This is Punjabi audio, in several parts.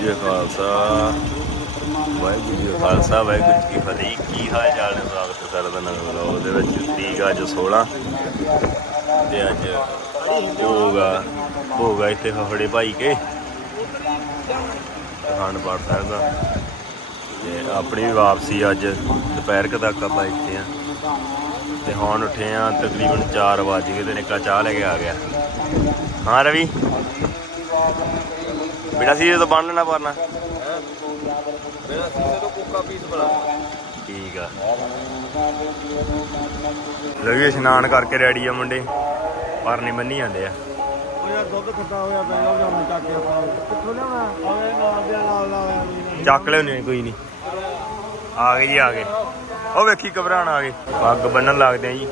ਜੀ ਖਾਲਸਾ। ਵਾਹਿਗੁਰੂ ਜੀ ਖਾਲਸਾ, ਵਾਹਿਗੁਰੂ ਜੀ ਕੀ ਫਤਿਹ। ਕੀ ਹਾਲ ਚਾਲ ਨੇ ਸਵਾਗਤ ਹੈ ਦਾ ਨਵੇਂ ਵਲੌਗ ਦੇ ਵਿੱਚ? ਤਰੀਕ ਅੱਜ 16 ਤੇ ਅੱਜ ਹੋਗਾ ਹੋਗਾ ਇੱਥੇ ਫਫੜੇ ਭਾਈ ਕੇ। ਖਾਨ ਪਾਠ ਸਾਹਿਬ ਦਾ। ਤੇ ਆਪਣੀ ਵੀ ਵਾਪਸੀ ਅੱਜ, ਦੁਪਹਿਰ ਕ ਤੱਕ ਆਪਾਂ ਇੱਥੇ ਆ। ਤੇ ਹੁਣ ਉੱਠੇ ਆ, ਤਕਰੀਬਨ 4 ਵਜ ਗਏ ਤੇ ਨਿੱਕਾ ਚਾਹ ਲੈ ਕੇ ਆ ਗਿਆ। ਹਾਂ ਰਵੀ? ਬਿਨਾ ਸੀ ਤੋਂ ਬੰਨ ਲੈਣਾ ਪਰਨਾ। ਮੇਰਾ ਸੀਸੇ ਤੋਂ ਕੋਕਾ ਪੀਸ ਬਣਾ ਠੀਕ ਆ। ਲਵੀ ਇਸ਼ਨਾਨ ਕਰਕੇ ਰੈਡੀ ਆ ਮੁੰਡੇ। ਪਰਨੇ ਬੰਨੀ ਜਾਂਦੇ ਆ। ਉਹ ਯਾਰ ਦੁੱਧ ਖੱਟਾ ਹੋਇਆ ਪਿਆ ਉਹ ਜਾਮੇ ਚੱਕ ਕੇ ਆਪਣਾ ਕਿੱਥੋਂ ਲਿਆਉਣਾ ਆਵੇ ਨਾਲ ਦੇ ਨਾਲ ਨਾਲ ਚੱਕ ਲਿਓ ਕੋਈ ਨਹੀਂ। ਆ ਗਏ ਜੀ, ਆ ਗਏ। ਉਹ ਵੇਖੀ ਘਬਰਾਣ ਆ ਗਏ ਪੱਗ ਬੰਨਣ ਲੱਗਦੇ ਆ ਜੀ।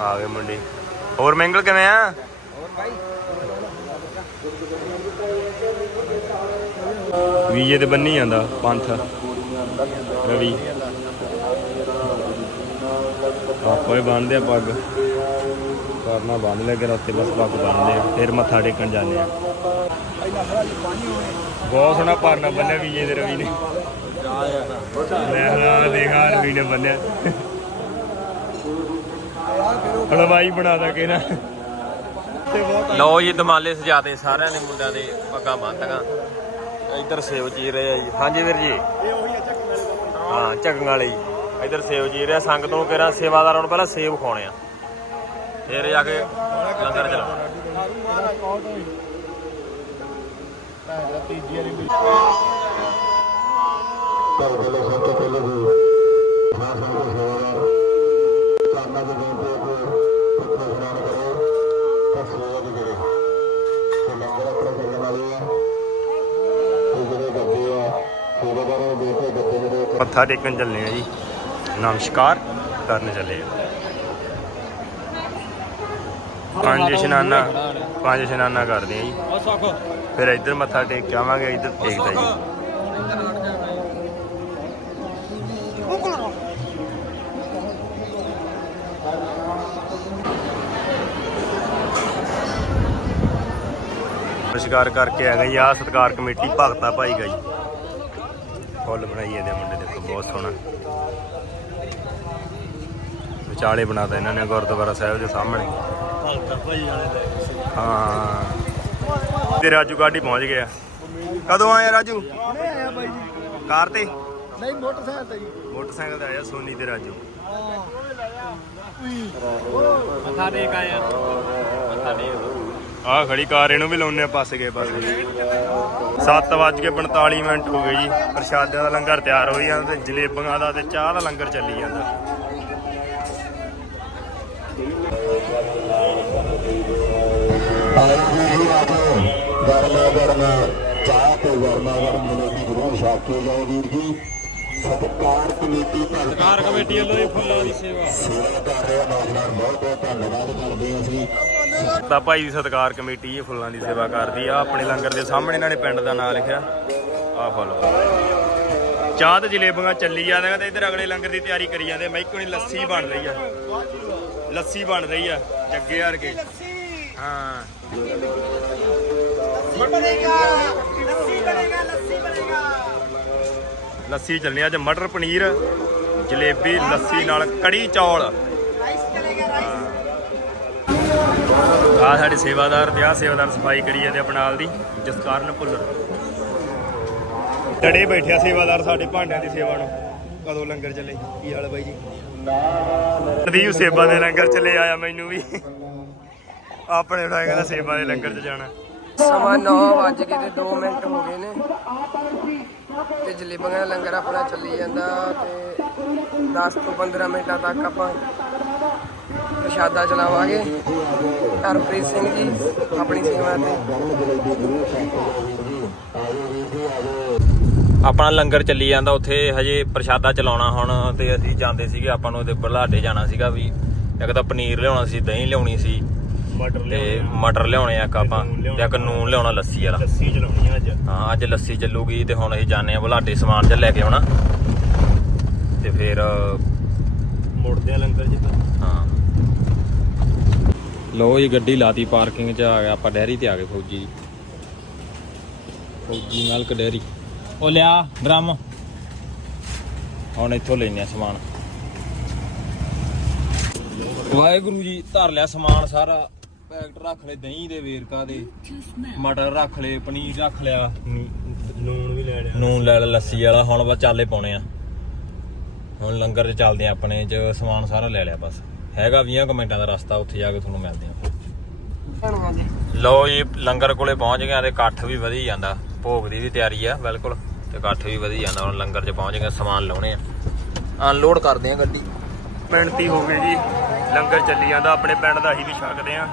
ਆ ਗਏ ਮੁੰਡੇ। ਹੋਰ ਮੈਂਗਲ ਕਿਵੇਂ ਆ? ਹੋਰ ਭਾਈ ਵੀਜੇ ਤੇ ਬੰਨੀ ਜਾਂਦਾ ਪੰਥ ਰਵੀ ਆਪਾਂ ਵੀ ਬੰਨਦੇ ਆ ਪੱਗ। ਕਰਨਾ ਬੰਨ ਲੈ ਕੇ ਰਸਤੇ ਬਸ ਪੱਗ ਬੰਨਦੇ ਆ। ਫਿਰ ਮੱਥਾ ਟੇਕਣ ਜਾਂਦੇ ਆ। ਬਹੁਤ ਸੋਹਣਾ ਪਰਨਾ ਬੰਨਿਆ ਵੀਜੇ ਦੇ ਰਵੀ ਨੇ। ਮੈਂ ਹਾਂ ਦੇਖਾ ਰਵੀ ਨੇ ਬੰਨਿਆ। ਹਲਵਾਈ ਬਣਾਦਾ ਕਿ ਨਾ। ਲਓ ਜੀ ਦਮਾਲੇ ਸਜਾਤੇ ਸਾਰਿਆਂ ਨੇ ਮੁੰਡਿਆਂ ਦੇ ਪੱਗਾਂ ਬੰਨ੍ਹਤੀਆਂ ਇੱਧਰ ਸੇਵ ਚੀਰ ਰਹੇ ਆ ਜੀ। ਹਾਂਜੀ ਵੀਰ ਜੀ। ਇਹ ਉਹੀ ਆ ਚੱਕਣ ਵਾਲੇ ਦਾ ਹਾਂ ਝੱਗਣ ਵਾਲੇ ਜੀ। ਇੱਧਰ ਸੇਵ ਚੀਰ ਰਿਹਾ ਸੰਗਤ ਨੂੰ ਕਿਹੜਾ ਸੇਵਾਦਾਰਾਂ ਨੂੰ ਪਹਿਲਾਂ ਸੇਵ ਖਾਣੇ ਆ। ਫਿਰ ਜਾ ਕੇ ਲੰਗਰ ਚਲਾਉਣਾ ਤੀਜੀ ਵਾਲੀ ਵੀ ਪਰ ਪਹਿਲੇ ਸਭ ਤੋਂ ਪਹਿਲੇ ਮੱਥਾ ਟੇਕਣ ਚੱਲੇ ਆ ਜੀ। ਨਮਸਕਾਰ ਕਰਨ ਚੱਲੇ ਆ। ਪੰਜ ਇਸ਼ਨਾਨਾ ਪੰਜ ਇਸ਼ਨਾਨਾ ਕਰਦੇ ਆ ਜੀ। ਫਿਰ ਇੱਧਰ ਮੱਥਾ ਟੇਕ ਕੇ ਆਵਾਂਗੇ ਇੱਧਰ ਟੇਕਦਾ ਜੀ। ਨਮਸਕਾਰ ਕਰਕੇ ਆ ਗਈ ਆ ਸਤਕਾਰ ਕਮੇਟੀ ਭਗਤਾ ਭਾਈ ਗਾ ਜੀ। ਫੁੱਲ ਬਣਾਈ ਇਹਦੇ ਮੁੰਡੇ ਦੇਖੋ ਬਹੁਤ ਸੋਹਣਾ। ਵਿਚਾਲੇ ਬਣਾਤਾ ਇਹਨਾਂ ਨੇ ਗੁਰਦੁਆਰਾ ਸਾਹਿਬ ਦੇ ਸਾਹਮਣੇ। ਹਲਕਾ ਭਾਈ ਵਾਲੇ ਲੈ ਹਾਂ। ਤੇ ਰਾਜੂ ਗਾਡੀ ਪਹੁੰਚ ਗਿਆ। ਕਦੋਂ ਆਇਆ ਰਾਜੂ? ਹੁਣੇ ਆਇਆ ਬਾਈ ਜੀ। ਕਾਰ ਤੇ? ਨਹੀਂ ਮੋਟਰਸਾਈਕਲ ਤੇ ਜੀ। ਮੋਟਰਸਾਈਕਲ ਤੇ ਆਇਆ ਸੋਨੀ ਤੇ ਰਾਜੂ। ਮੱਥਾ ਟੇਕ ਆਇਆ ਮੱਥਾ ਟੇਕ। ਆਹ ਖੜੀ ਕਾਰ ਇਹਨੂੰ ਵੀ ਲਾਉਣੇ ਪਾਸੇ ਗਏ ਪਾਸੇ। 7:45 ਮਿੰਟ ਹੋ ਗਏ ਜੀ। ਪ੍ਰਸ਼ਾਦਿਆਂ ਦਾ ਲੰਗਰ ਤਿਆਰ ਹੋਈ ਜਾਂਦਾ ਤੇ ਜਲੇਬੀਆਂ ਦਾ ਤੇ ਚਾਹ ਦਾ ਲੰਗਰ ਚੱਲੀ ਜਾਂਦਾ। ਚਾਹ ਤੇ ਜਾਓ ਵੀਰ ਜੀ। ਸਤਕਾਰ ਕਮੇਟੀ ਭਗਤ ਕਾਰ ਕਮੇਟੀ ਵੱਲੋਂ ਇਹ ਫੁੱਲਾਂ ਦੀ ਸੇਵਾ। ਸੇਵਾ ਕਰ ਰਹੇ ਨੌਜਵਾਨ ਬਹੁਤ ਬਹੁਤ ਧੰਨਵਾਦ ਕਰਦੇ ਹਾਂ ਅਸੀਂ। ਤਾਂ ਭਾਈ ਦੀ ਸਤਕਾਰ ਕਮੇਟੀ ਇਹ ਫੁੱਲਾਂ ਦੀ ਸੇਵਾ ਕਰਦੀ ਆ ਆਪਣੇ ਲੰਗਰ ਦੇ ਸਾਹਮਣੇ ਇਹਨਾਂ ਨੇ ਪਿੰਡ ਦਾ ਨਾਮ ਲਿਖਿਆ। ਆਹ ਫੁੱਲ। ਚਾਹ ਤੇ ਜਲੇਬੀਆਂ ਚੱਲੀ ਜਾਂਦੀਆਂ ਤੇ ਇੱਧਰ ਅਗਲੇ ਲੰਗਰ ਦੀ ਤਿਆਰੀ ਕਰੀ ਜਾਂਦੇ ਮੈਂ ਕੋਣੀ ਲੱਸੀ ਬਣ ਰਹੀ ਆ। ਲੱਸੀ ਬਣ ਰਹੀ ਆ ਜੱਗੇ ਵਰਗੇ। ਹਾਂ। ਲੱਸੀ ਲੱਸੀ ਚੱਲਣੀ ਅੱਜ ਮਟਰ ਪਨੀਰ, ਜਲੇਬੀ, ਲੱਸੀ ਨਾਲ ਕੜੀ ਚੌਲ। ਆ ਸਾਡੇ ਸੇਵਾਦਾਰ ਤੇ ਆ ਸੇਵਾਦਾਰ ਸਫ਼ਾਈ ਕਰੀ ਜਾਂਦੇ ਆਪਣੇ ਨਾਲ ਦੀ, ਜਸਕਾਰਨ ਭੁੱਲਰ। ਟੜੇ ਬੈਠਿਆ ਸੇਵਾਦਾਰ ਸਾਡੇ ਭਾਂਡਿਆਂ ਦੀ ਸੇਵਾ ਨੂੰ। ਕਦੋਂ ਲੰਗਰ ਚੱਲੇ? ਕੀ ਹਾਲ ਬਾਈ ਜੀ? ਨਦੀਪ ਸੇਵਾ ਦੇ ਲੰਗਰ ਚੱਲੇ ਆਇਆ ਮੈਨੂੰ ਵੀ। ਆਪਣੇ ਉਠਾਏ ਕਹਿੰਦਾ ਸੇਵਾ ਦੇ ਲੰਗਰ 'ਚ ਜਾਣਾ। ਸਮਾਂ 9 ਵੱਜ ਕੇ ਤੇ 2 ਮਿੰਟ ਹੋ ਗਏ ਨੇ। ਤੇ ਜਲੇਬੀਆਂ ਦਾ ਲੰਗਰ ਆਪਣਾ ਚੱਲੀ ਜਾਂਦਾ ਤੇ 10 ਤੋਂ 15 ਮਿੰਟਾਂ ਤੱਕ ਆਪਾਂ ਪ੍ਰਸ਼ਾਦਾ ਚਲਾਵਾਂਗੇ। ਹਰਪ੍ਰੀਤ ਸਿੰਘ ਜੀ, ਆਪਣੀ ਸੇਵਾ ਤੇ। ਆਪਣਾ ਲੰਗਰ ਚੱਲੀ ਜਾਂਦਾ, ਉੱਥੇ ਹਜੇ ਪ੍ਰਸ਼ਾਦਾ ਚਲਾਉਣਾ ਹੁਣ ਤੇ ਅਸੀਂ ਜਾਂਦੇ ਸੀਗੇ, ਆਪਾਂ ਨੂੰ ਤੇ ਬਰਲਾਡੇ ਜਾਣਾ ਸੀਗਾ ਵੀ, ਇੱਕ ਤਾਂ ਪਨੀਰ ਲਿਆਉਣਾ ਸੀ, ਦਹੀਂ ਲਿਆਉਣੀ ਸੀ। ਮਟਰ ਤੇ ਮਟਰ ਲਿਆਉਣੇ ਆ ਇੱਕ ਆਪਾਂ ਤੇ ਇੱਕ ਨੂਨ ਲਿਆਉਣਾ ਲੱਸੀ ਵਾਲਾ। ਲੱਸੀ ਚਲਾਉਣੀ ਅੱਜ। ਹਾਂ ਅੱਜ ਲੱਸੀ ਚੱਲੂਗੀ ਤੇ ਹੁਣ ਅਸੀਂ ਜਾਣੇ ਆ ਬਰਲਾਡੇ ਸਮਾਨ ਜਿਹਾ ਲੈ ਕੇ ਆਉਣਾ। ਤੇ ਫਿਰ ਮੁੜਦੇ ਆ ਲੰਗਰ ਜਿੱਦਾਂ। ਹਾਂ। ਲੋ ਜੀ ਗੱਡੀ ਲਾਤੀ ਪਾਰਕਿੰਗ 'ਚ ਆ ਗਿਆ ਆਪਾਂ ਡੈਰੀ ਤੇ ਆ ਗਏ ਫੌਜੀ ਜੀ। ਫੌਜੀ ਮਿਲਕ ਡੇਰੀ। ਉਹ ਲਿਆ ਡਰਮ। ਹੁਣ ਇੱਥੋਂ ਲੈਨੇ ਆ ਸਮਾਨ। ਵਾਹਿਗੁਰੂ ਜੀ ਧਰ ਲਿਆ ਸਮਾਨ ਸਾਰਾ। ਪੈਕਟ ਰੱਖ ਲਏ ਦਹੀਂ ਦੇ ਵੇਰਕਾ ਦੇ। ਮਟਰ ਰੱਖ ਲਏ ਪਨੀਰ ਰੱਖ ਲਿਆ। ਨੂਨ ਵੀ ਲੈ ਲਿਆ। ਨੂਨ ਲੈ ਲਿਆ ਲੱਸੀ ਵਾਲਾ। ਹੁਣ ਬਸ ਚਾਲੇ ਪਾਉਣੇ ਆ। ਹੁਣ ਲੰਗਰ 'ਚ ਚੱਲਦੇ ਆ ਆਪਣੇ 'ਚ ਸਮਾਨ ਸਾਰਾ ਲੈ ਲਿਆ ਬਸ। ਹੈਗਾ 20 ਕੁ ਮਿੰਟਾਂ ਦਾ ਰਸਤਾ ਉੱਥੇ ਜਾ ਕੇ ਤੁਹਾਨੂੰ ਮਿਲਦੇ ਆ। ਧੰਨਵਾਦ ਜੀ ਲਓ ਜੀ ਲੰਗਰ ਕੋਲੇ ਪਹੁੰਚ ਗਏ ਆ ਤੇ ਇਕੱਠ ਵੀ ਵਧੀ ਜਾਂਦਾ। ਭੋਗ ਦੀ ਵੀ ਤਿਆਰੀ ਆ ਬਿਲਕੁਲ। ਤੇ ਇਕੱਠ ਵੀ ਵਧੀ ਜਾਂਦਾ। ਹੁਣ ਲੰਗਰ 'ਚ ਪਹੁੰਚ ਗਏ ਸਮਾਨ ਲਾਉਣੇ ਆ। ਅਨਲੋਡ ਕਰਦੇ ਆ ਗੱਡੀ। ਮਿਹਨਤੀ ਹੋ ਗਏ ਜੀ। ਲੰਗਰ ਚੱਲੀ ਜਾਂਦਾ। ਆਪਣੇ ਪਿੰਡ ਦਾ ਅਸੀਂ ਵੀ ਛਕਦੇ ਆ।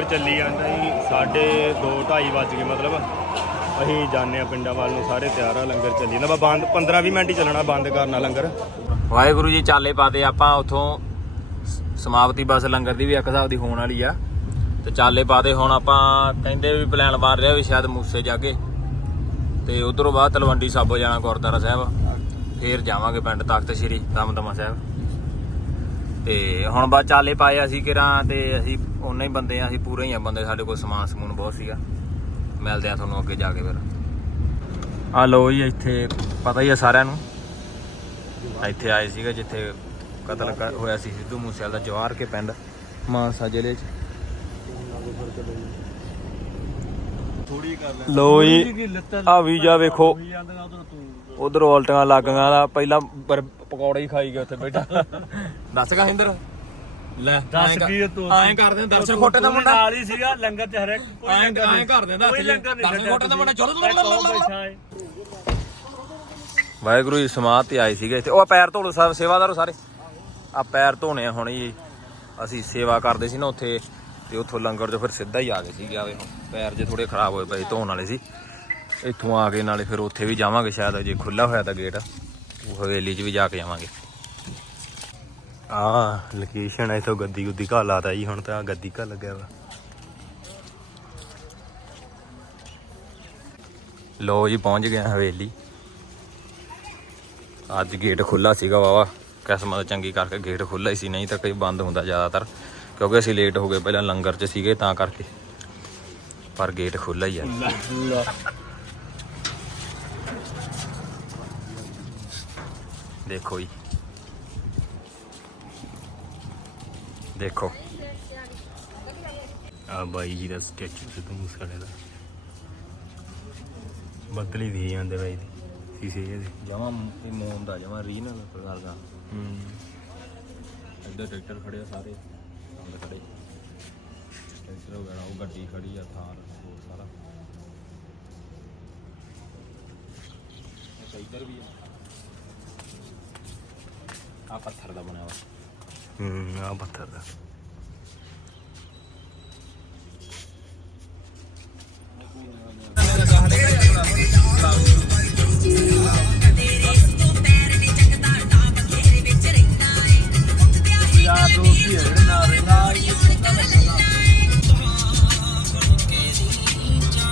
ਫਿਰ ਚੱਲੀ ਜਾਂਦਾ ਜੀ ਸਾਡੇ 2:30 ਵੱਜ ਗਏ ਮਤਲਬ। ਅਸੀਂ ਜਾਂਦੇ ਆ ਪਿੰਡਾਂ ਵੱਲ ਨੂੰ, ਸਾਰੇ ਤਿਆਰ ਆ, ਲੰਗਰ ਚੱਲੀ ਜਾਂਦਾ। ਬੰਦ 15-20 ਮਿੰਟ ਹੀ ਚੱਲਣਾ ਬੰਦ ਕਰਨਾ ਲੰਗਰ। ਵਾਹਿਗੁਰੂ ਜੀ ਚਾਲੇ ਪਾਤੇ, ਆਪਾਂ ਉਥੋਂ ਸਮਾਪਤੀ ਬਸ ਲੰਗਰ ਦੀ ਵੀ ਇੱਕ ਹਿਸਾਬ ਦੀ ਹੋਣ ਵਾਲੀ ਆ। ਤੇ ਚਾਲੇ ਪਾਤੇ, ਹੁਣ ਆਪਾਂ ਕਹਿੰਦੇ ਵੀ ਪਲਾਨ ਬਾਰ ਰਿਹਾ ਵੀ ਸ਼ਾਇਦ ਮੂਸੇ ਜਾ ਕੇ। ਤੇ ਉਧਰੋਂ ਬਾਅਦ ਤਲਵੰਡੀ ਸਾਬੋ ਜਾਣਾ ਗੁਰਦੁਆਰਾ ਸਾਹਿਬ। ਫੇਰ ਜਾਵਾਂਗੇ ਪਿੰਡ ਤਖਤ ਸ੍ਰੀ ਦਮਦਮਾ ਸਾਹਿਬ। ਤੇ ਹੁਣ ਬਾਅਦ ਚਾਲੇ ਪਾਏ ਅਸੀਂ ਕਿਰਾਂ ਤੇ ਅਸੀਂ ਉਹਨੇ ਹੀ ਬੰਦੇ ਆ ਅਸੀਂ ਪੂਰੇ ਹੀ ਆ ਬੰਦੇ ਸਾਡੇ ਕੋਲ ਸਮਾਨ ਸਮੂਨ ਬਹੁਤ ਸੀਗਾ। ਮਿਲਦੇ ਆ ਤੁਹਾਨੂੰ ਅੱਗੇ ਜਾ ਕੇ ਫਿਰ। ਆ ਲੋ ਜੀ ਇੱਥੇ ਪਤਾ ਹੀ ਆ ਸਾਰਿਆਂ ਨੂੰ। ਇੱਥੇ ਆਏ ਸੀਗੇ ਜਿੱਥੇ ਕਤਲ ਹੋਇਆ ਸੀ ਸਿੱਧੂ ਮੂਸੇਵਾਲਾ ਦਾ ਜਵਾਰ ਕੇ ਪਿੰਡ ਮਾਨਸਾ ਜ਼ਿਲ੍ਹੇ 'ਚ। ਥੋੜੀ ਕਰ ਲੈ। ਲੋ ਜੀ ਆ ਵੀਜ਼ਾ ਵੇਖੋ। ਉਧਰ ਉਲਟੀਆਂ ਲੱਗ ਗਈਆਂ ਦਾ ਪਹਿਲਾਂ ਪਕੌੜੇ ਹੀ ਖਾਈ ਗਿਆ ਉੱਥੇ ਬੈਠਾ। ਦੱਸ ਗਾ ਹਿੰਦਰ ਲੈ ਦੱਸ ਕੀ ਤੂੰ ਐਂ ਕਰਦੇ ਆ, ਦਰਸ਼ਨ ਖੋਟੇ ਦਾ ਮੁੰਡਾ। ਨਾਲ ਹੀ ਸੀਗਾ ਲੰਗਰ ਚ ਹਰੇਕ ਐਂ ਐਂ ਕਰਦੇ ਆ, ਦੱਸ ਕੋਈ। ਲੰਗਰ ਨਹੀਂ ਦਰਸ਼ਨ ਖੋਟੇ ਦਾ ਮੁੰਡਾ ਚਲੋ ਵਾਹਿਗੁਰੂ ਜੀ ਸਮਾਧ ਤੇ ਆਏ ਸੀਗੇ ਇੱਥੇ। ਉਹ ਪੈਰ ਧੋਲੋ ਸਾਹਿਬ ਸੇਵਾਦਾਰੋ ਸਾਰੇ। ਆ ਪੈਰ ਧੋਣੇ ਆ ਹੁਣ ਜੀ। ਅਸੀਂ ਸੇਵਾ ਕਰਦੇ ਸੀ ਨਾ ਉੱਥੇ ਤੇ ਉੱਥੋਂ ਲੰਗਰ 'ਚੋਂ ਫਿਰ ਸਿੱਧਾ ਹੀ ਆ ਗਏ ਸੀਗੇ। ਆਵੇ ਹੁਣ ਪੈਰ ਜੇ ਥੋੜੇ ਖਰਾਬ ਹੋਏ ਪਏ ਧੋਣ ਵਾਲੇ ਸੀ। ਇੱਥੋਂ ਆ ਕੇ ਨਾਲੇ ਫਿਰ ਉੱਥੇ ਵੀ ਜਾਵਾਂਗੇ ਸ਼ਾਇਦ ਜੇ ਖੁੱਲਾ ਹੋਇਆ ਤਾਂ ਗੇਟ। ਉਹ ਹਵੇਲੀ 'ਚ ਵੀ ਜਾ ਕੇ ਜਾਵਾਂਗੇ ਆ ਲੋਕੇਸ਼ਨ ਇਥੋਂ ਗੱਦੀ ਗੁੱਦੀ ਘਾ ਲਾਤਾ ਜੀ, ਹੁਣ ਤਾਂ ਗੱਦੀ ਘਾ ਲੱਗਿਆ ਵਾ। ਲੋ ਜੀ, ਪਹੁੰਚ ਗਏ ਹਵੇਲੀ। ਅੱਜ ਗੇਟ ਖੁੱਲਾ ਸੀਗਾ ਵਾਵਾ ਕਿਸਮਤ ਚੰਗੀ ਕਰਕੇ ਗੇਟ ਖੁੱਲਾ ਹੀ ਸੀ, ਨਹੀਂ ਤਾਂ ਕਈ ਬੰਦ ਹੁੰਦਾ ਜ਼ਿਆਦਾਤਰ, ਕਿਉਂਕਿ ਅਸੀਂ ਲੇਟ ਹੋ ਗਏ, ਪਹਿਲਾਂ ਲੰਗਰ 'ਚ ਸੀਗੇ ਤਾਂ ਕਰਕੇ। ਪਰ ਗੇਟ ਖੁੱਲਾ ਹੀ ਆ। ਦੇਖੋ ਜੀ। ਦੇਖੋ। ਆ ਬਾਈ ਜੀ ਦਾ ਸਟੈਚੂ ਸਿੱਧੂ ਮੂਸੇਵਾਲੇ ਦਾ। ਬੱਦਲੀ ਦੀ ਜਾਂਦੇ ਬਾਈ ਦੀ ਸੀਸੇ ਜਿਹੇ ਦੇ ਜਮਾ ਇਹ ਮੋਮ ਦਾ ਜਮਾ ਰੀਨਲ ਪ੍ਰਕਾਰ ਦਾ। ਹੂੰ। ਇੱਧਰ ਟਰੈਕਟਰ ਖੜੇ ਆ ਸਾਰੇ ਸਾਹਮਣੇ ਖੜੇ। ਟਰੈਕਟਰ ਵਗੈਰਾ ਉਹ ਗੱਡੀ ਖੜੀ ਆ ਥਾਰ ਹੋਰ ਸਾਰਾ। ਅੱਛਾ ਇੱਧਰ ਵੀ ਆ। ਆ ਪੱਥਰ ਦਾ ਬਣਿਆ ਹੂੰ ਆ ਪੱਥਰ ਦਾ।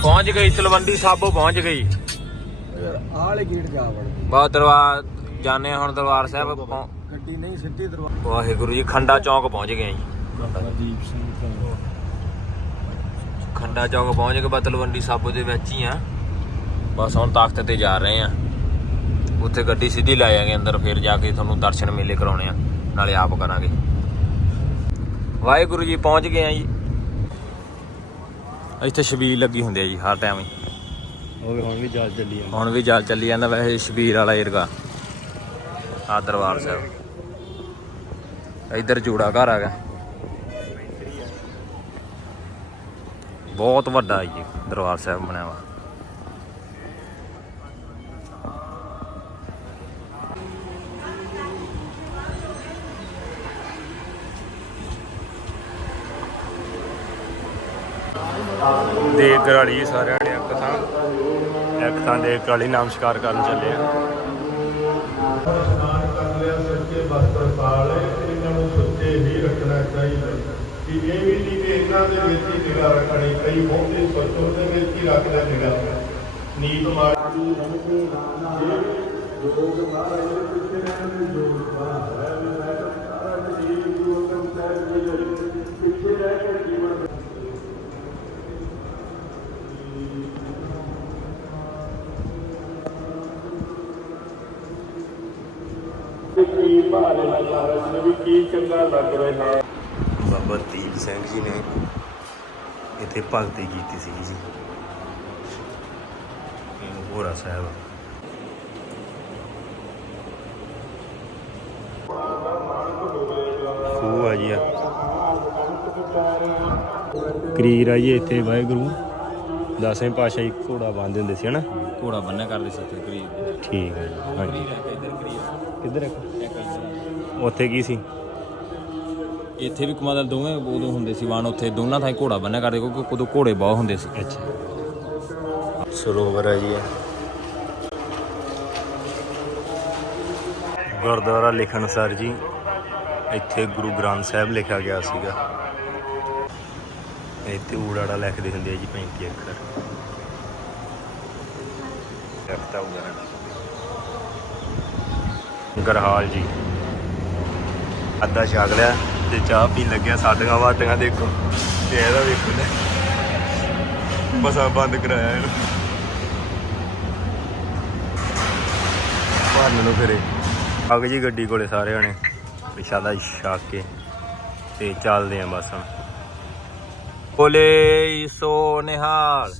ਪਹੁੰਚ ਗਈ ਤਲਵੰਡੀ ਸਾਬੋ ਪਹੁੰਚ ਗਈ। ਆਹ ਵਾਲੇ ਗੇਟ ਜਾ ਬਹੁਤ ਦਰਬਾਰ ਜਾਣੇ ਹੁਣ ਦਰਬਾਰ ਸਾਹਿਬ ਪਹੁੰ- ਗੱਡੀ ਨਹੀਂ ਸਿੱਧੀ ਦਰਵਾਜ਼ਾ। ਵਾਹਿਗੁਰੂ ਜੀ ਖੰਡਾ ਚੌਕ ਪਹੁੰਚ ਗਏ ਜੀ। ਦੀਪ ਸਿੰਘ ਖੰਡਾ ਚੌਕ ਪਹੁੰਚ ਕੇ ਬਾ ਤਲਵੰਡੀ ਸਾਬੋ ਦੇ ਵਿੱਚ ਹੀ ਆ। ਬਸ ਹੁਣ ਤਖਤ ਤੇ ਜਾ ਰਹੇ ਆ। ਉੱਥੇ ਗੱਡੀ ਸਿੱਧੀ ਲੈ ਜਾਗੇ ਅੰਦਰ ਫਿਰ ਜਾ ਕੇ ਤੁਹਾਨੂੰ ਦਰਸ਼ਨ ਮੇਲੇ ਕਰਾਉਣੇ ਆ। ਨਾਲੇ ਆਪ ਕਰਾਂਗੇ। ਵਾਹਿਗੁਰੂ ਜੀ ਪਹੁੰਚ ਗਏ ਆ ਜੀ। ਇੱਥੇ ਛਬੀਲ ਲੱਗੀ ਹੁੰਦੀ ਆ ਜੀ ਹਰ ਟਾਈਮ ਹੀ। ਉਹ ਵੀ ਹੁਣ ਵੀ ਜਲ ਚੱਲੀ ਜਾਂਦਾ। ਹੁਣ ਵੀ ਜਲ ਚੱਲੀ ਜਾਂਦਾ ਵੈਸੇ ਛਬੀਲ ਵਾਲਾ ਏਰਗਾ। ਆ ਦਰਬਾਰ ਸਾਹਿਬ। ਇੱਧਰ ਜੋੜਾ ਘਰ ਆ ਗਿਆ। ਬਹੁਤ ਵੱਡਾ ਜੀ, ਦਰਬਾਰ ਸਾਹਿਬ ਬਣਿਆ ਵਾ। ਦੇਗ ਕਰਾਲੀ ਸਾਰਿਆਂ ਨੇ ਇੱਕ ਥਾਂ। ਇੱਕ ਥਾਂ ਦੇਗ ਕਰਾਲੀ ਨਮਸਕਾਰ ਕਰਨ ਚੱਲੇ ਆ। ਇਸ਼ਨਾਨ ਕਰ ਇਹਨਾਂ ਨੂੰ ਸੁੱਤੇ ਹੀ ਰੱਖਣਾ ਚਾਹੀਦਾ ਕਿ ਇਹ ਵੀ ਨਹੀਂ ਕਿ ਇਹਨਾਂ ਦੇ ਵਿੱਚ ਹੀ ਨਿਗਾਹ ਰੱਖਣੀ, ਕਈ ਬਹੁਤੇ ਸੋਚੋ ਦੇ ਵਿੱਚ ਹੀ ਰੱਖਦਾ ਨਿਗਾਹ ਨੀਤ ਮਾਰਦੀ ਰੰਗੇ ਨਾਨਾ ਜੋਗ ਮਹਾਰਾਜ ਦੇ ਪਿੱਛੇ ਰਹਿਣ ਦੇ ਜੋਗ ਮਹਾਰਾਜ ਬਾਬਾ ਦੀਪ ਸਿੰਘ ਜੀ ਨੇ ਇੱਥੇ ਭਗਤੀ ਕੀਤੀ ਸੀ ਜੀ। ਇਹ ਹੋਰਾ ਸਾਹਿਬ। ਖੂਹ ਆ ਜੀ ਆ। ਕਰੀਰ ਆ ਜੀ ਇੱਥੇ ਵਾਹਿਗੁਰੂ। ਦਸਵੇਂ ਪਾਤਸ਼ਾਹੀ ਘੋੜਾ ਬੰਨ੍ਹਦੇ ਹੁੰਦੇ ਸੀ ਹਨਾ? ਘੋੜਾ ਬੰਨਿਆ ਕਰਦੇ ਸੀ ਇੱਥੇ ਕਰੀਬ ਠੀਕ ਹੈ ਜੀ ਹਾਂਜੀ। ਕਿੱਧਰ ਹੈ? ਉੱਥੇ ਕੀ ਸੀ? ਇੱਥੇ ਵੀ ਕਮਾਦਲ ਦੋਵੇਂ ਉਦੋਂ ਹੁੰਦੇ ਸੀ ਵਾਣ ਉੱਥੇ ਦੋਨਾਂ ਥਾਂ ਘੋੜਾ ਬੰਨਿਆ ਕਰਦੇ ਕਿਉਂਕਿ ਉਦੋਂ ਘੋੜੇ ਬਹੁਤ ਹੁੰਦੇ ਸੀ। ਅੱਛਾ। ਸਰੋਵਰ ਹੈ ਜੀ। ਗੁਰਦੁਆਰਾ ਲਿਖਣ ਸਰ ਜੀ ਇੱਥੇ ਗੁਰੂ ਗ੍ਰੰਥ ਸਾਹਿਬ ਲਿਖਿਆ ਗਿਆ ਸੀਗਾ। ਇੱਥੇ ਊੜਾੜਾ ਲਿਖਦੇ ਹੁੰਦੇ ਆ ਜੀ 35 ਅੱਖਰ। ਲਿਖਤਾ ਵਗੈਰਾ ਗਰਹਾਲ ਜੀ। ਅੱਧਾ ਛਾਗ ਲਿਆ ਤੇ ਚਾਹ ਪੀਣ ਲੱਗਿਆ ਸਾਡੀਆਂ ਵਾਟੀਆਂ ਦੇਖੋ। ਤੇ ਇਹਦਾ ਵੇਖੋ ਨਾ ਬਸਾ ਬੰਦ ਕਰਾਇਆ ਇਹਨੂੰ। ਭਾਰਨ ਨੂੰ ਫਿਰੇ ਅੱਗ ਜੀ ਗੱਡੀ ਕੋਲੇ ਸਾਰੇ ਜਣੇ ਪ੍ਰਸ਼ਾਦਾ ਛਕ ਕੇ। ਤੇ ਚੱਲਦੇ ਆਂ ਬਸ ਹੁਣ। ਬੋਲੇ ਸੋ ਨਿਹਾਲ।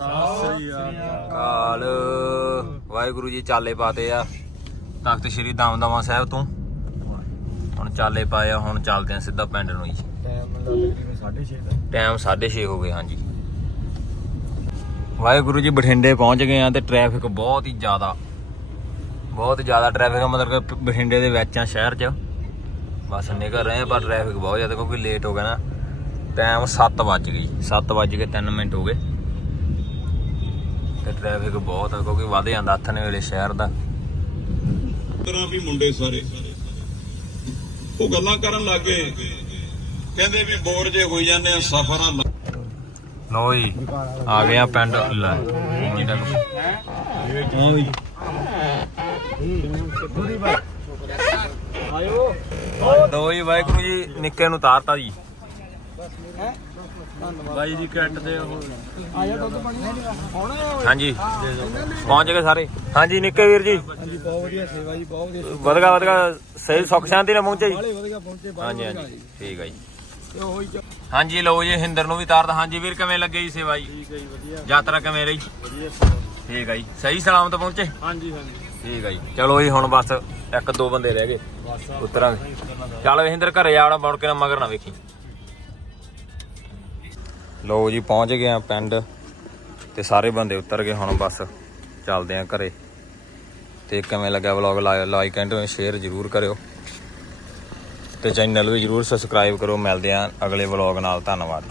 ਕਾਲ। ਵਾਹਿਗੁਰੂ ਜੀ ਚਾਲੇ ਪਾਤੇ ਆ। ਤਖਤ ਸ੍ਰੀ ਦਮਦਮਾ ਸਾਹਿਬ ਤੋਂ। ਹੁਣ ਚਾਲੇ ਪਾਏ ਆ ਹੁਣ ਚੱਲਦੇ ਆ ਸਿੱਧਾ ਪਿੰਡ ਨੂੰ ਜੀ ਟਾਈਮ 6:30 ਹੋ ਗਏ ਹਾਂਜੀ। ਵਾਹਿਗੁਰੂ ਜੀ ਬਠਿੰਡੇ ਪਹੁੰਚ ਗਏ ਆ ਤੇ ਟ੍ਰੈਫਿਕ ਬਹੁਤ ਹੀ ਜ਼ਿਆਦਾ। ਬਹੁਤ ਜ਼ਿਆਦਾ ਟ੍ਰੈਫਿਕ ਆ ਮਤਲਬ ਕਿ ਬਠਿੰਡੇ ਦੇ ਵਿੱਚ ਆ ਸ਼ਹਿਰ 'ਚ। ਬਸ ਨਿਕਲ ਰਹੇ ਆ ਪਰ ਟ੍ਰੈਫਿਕ ਬਹੁਤ ਜ਼ਿਆਦਾ ਕਿਉਂਕਿ ਲੇਟ ਹੋ ਗਿਆ ਨਾ। ਟਾਈਮ 7 ਵੱਜ ਗਈ। 7 ਵੱਜ ਕੇ 3 ਮਿੰਟ ਹੋ ਗਏ। ਤੇ ਟ੍ਰੈਫਿਕ ਬਹੁਤ ਆ ਕਿਉਂਕਿ ਵਧ ਜਾਂਦਾ ਹੱਥਨੇ ਵੇਲੇ ਸ਼ਹਿਰ ਦਾ। ਤਰ੍ਹਾਂ ਵੀ ਮੁੰਡੇ ਸਾਰੇ। ਉਹ ਗੱਲਾਂ ਕਰਨ ਲੱਗੇ ਕਹਿੰਦੇ ਵੀ ਬੋਰ ਜੇ ਹੋਈ ਜਾਂਦੇ ਆ ਸਫਰਾਂ ਲੋ ਜੀ ਆ ਗਏ ਆ ਪਿੰਡ ਲੈ। ਜੀ ਹਾਂ ਵੀ ਦੋ ਜੀ ਵਾਹਿਗੁਰੂ ਜੀ ਨਿੱਕੇ ਨੂੰ ਤਾਰਤਾ ਜੀ। ਬਾਈ ਜੀ ਕੱਟ ਦੇ ਉਹ। ਹਾਂਜੀ। ਪਹੁੰਚ ਗਏ ਸਾਰੇ। ਹਾਂਜੀ ਨਿੱਕੇ ਵੀਰ ਜੀ। ਹਾਂਜੀ ਬਹੁਤ ਵਧੀਆ ਸੇਵਾ ਜੀ ਬਹੁਤ ਵਧੀਆ। ਵਧਗਾ ਵਧਗਾ। ਸਹੀ ਸੁੱਖ ਸ਼ਾਂਤੀ ਨਾਲ ਪਹੁੰਚੇ ਜੀ। ਹਾਂਜੀ ਹਾਂਜੀ। ਠੀਕ ਹੈ ਜੀ। ਹਾਂਜੀ ਲਓ ਜੀ ਹਿੰਦਰ ਨੂੰ ਵੀ ਤਾਰਦਾ। ਹਾਂਜੀ ਵੀਰ ਕਿਵੇਂ ਲੱਗੇ ਜੀ ਸੇਵਾ ਜੀ? ਠੀਕ ਹੈ ਜੀ ਵਧੀਆ। ਯਾਤਰਾ ਕਿਵੇਂ ਰਹੀ? ਵਧੀਆ ਠੀਕ ਹੈ ਜੀ। ਸਹੀ ਸਲਾਮਤ ਪਹੁੰਚੇ? ਹਾਂਜੀ ਹਾਂਜੀ। ਠੀਕ ਹੈ ਜੀ। ਚਲੋ ਜੀ ਹੁਣ ਬਸ ਇੱਕ ਦੋ ਬੰਦੇ ਰਹਿ ਗਏ। ਉਤਰਾਂਗੇ। ਚੱਲ ਹਿੰਦਰ ਘਰੇ ਆਣਾ ਮੁੜ ਕੇ ਨਾ ਮਗਰ ਨਾ ਵੇਖੀ। ਲਓ ਜੀ, ਪਹੁੰਚ ਗਏ ਆ ਪਿੰਡ ਤੇ ਸਾਰੇ ਬੰਦੇ ਉਤਰ ਗਏ ਹੁਣ ਬਸ। ਚੱਲਦੇ ਆ ਘਰੇ। ਤੇ ਕਿਵੇਂ ਲੱਗਾ ਵਲੌਗ ਲਾਈਕ ਐਂਡ ਸ਼ੇਅਰ ਜ਼ਰੂਰ ਕਰਿਓ। ਤੇ ਚੈਨਲ ਵੀ ਜ਼ਰੂਰ ਸਬਸਕ੍ਰਾਈਬ ਕਰੋ ਮਿਲਦੇ ਆ ਅਗਲੇ ਵਲੌਗ ਨਾਲ। ਧੰਨਵਾਦ।